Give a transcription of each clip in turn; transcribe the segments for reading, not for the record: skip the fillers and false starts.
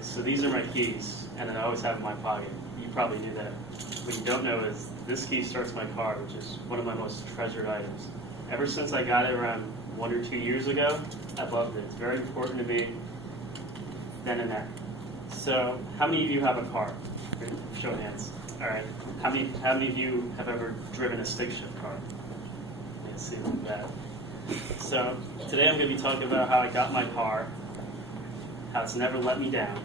so these are my keys, and then I always have them in my pocket. You probably knew that. What you don't know is this key starts my car, which is one of my most treasured items. Ever since I got it around 1 or 2 years ago, I've loved it. It's very important to me then and there. So, how many of you have a car? Show of hands. All right. How many of you have ever driven a stick shift car? Let's see that. So, today I'm going to be talking about how I got my car, how it's never let me down,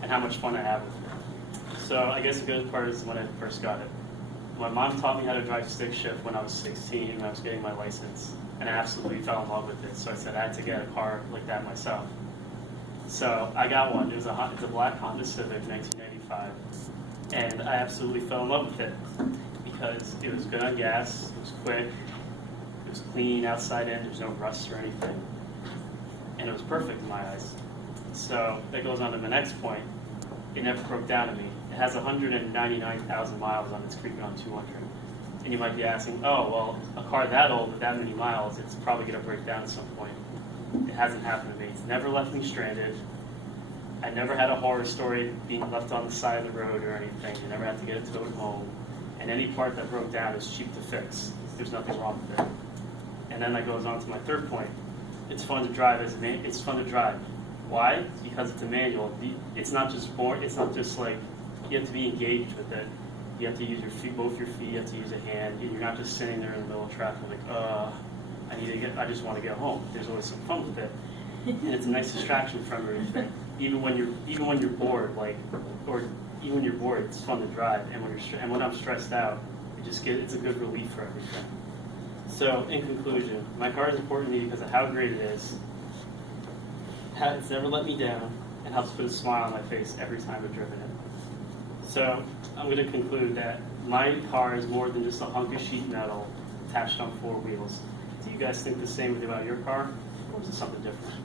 and how much fun I have with it. So, I guess the good part is when I first got it. My mom taught me how to drive stick shift when I was 16 and I was getting my license, and I absolutely fell in love with it. So I said I had to get a car like that myself. So I got one. It's a black Honda Civic, 1995, and I absolutely fell in love with it because it was good on gas, it was quick, it was clean outside in, there's no rust or anything, and it was perfect in my eyes. So that goes on to my next point. It never broke down to me. It has 199,000 miles on its creeping on 200. And you might be asking, oh, well, a car that old with that many miles, it's probably going to break down at some point. It hasn't happened to me. It's never left me stranded. I never had a horror story being left on the side of the road or anything. I never had to get it towed home. And any part that broke down is cheap to fix. There's nothing wrong with it. And then that goes on to my third point. It's fun to drive. It's fun to drive. Why? Because it's a manual. It's not just like you have to be engaged with it. You have to use your feet, both your feet. You have to use a hand. You're not just sitting there in the middle of traffic like, I just want to get home. There's always some fun with it, and it's a nice distraction from everything. Even when you're bored, even when you're bored, it's fun to drive. And when I'm stressed out, it's a good relief for everything. So, in conclusion, my car is important to me because of how great it is. It's never let me down, and helps put a smile on my face every time I've driven it. So, I'm going to conclude that my car is more than just a hunk of sheet metal attached on 4 wheels. Do you guys think the same about your car, or is it something different?